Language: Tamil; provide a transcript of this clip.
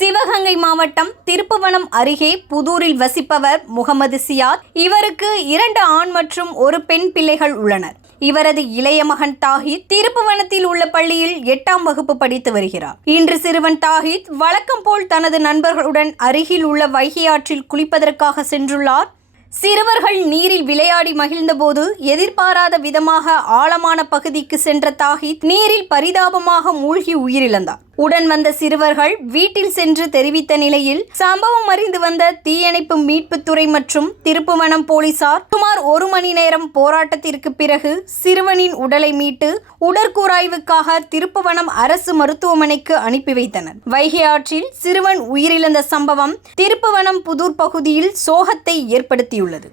சிவகங்கை மாவட்டம் திருப்புவனம் அருகே புதூரில் வசிப்பவர் முகமது சியாத். இவருக்கு 2 ஆண் மற்றும் 1 பெண் பிள்ளைகள் உள்ளனர். இவரது இளைய மகன் தாஹித் திருப்புவனத்தில் உள்ள பள்ளியில் 8ஆம் வகுப்பு படித்து வருகிறார். இன்று சிறுவன் தாஹித் வழக்கம் போல் தனது நண்பர்களுடன் அருகில் உள்ள வைகை ஆற்றில் குளிப்பதற்காக சென்றுள்ளார். சிறுவர்கள் நீரில் விளையாடி மகிழ்ந்தபோது எதிர்பாராத விதமாக ஆழமான பகுதிக்கு சென்ற தாஹித் நீரில் பரிதாபமாக மூழ்கி உயிரிழந்தார். உடன் வந்த சிறுவர்கள் வீட்டில் சென்று தெரிவித்த நிலையில் சம்பவம் அறிந்து வந்த தீயணைப்பு மீட்புத்துறை மற்றும் திருப்புவனம் போலீசார் சுமார் 1 மணி நேரம் போராட்டத்திற்கு பிறகு சிறுவனின் உடலை மீட்டு உடற்கூராய்வுக்காக திருப்புவனம் அரசு மருத்துவமனைக்கு அனுப்பி வைத்தனர். வைகை ஆற்றில் சிறுவன் உயிரிழந்த சம்பவம் திருப்புவனம் புதூர் பகுதியில் சோகத்தை ஏற்படுத்தியுள்ளது.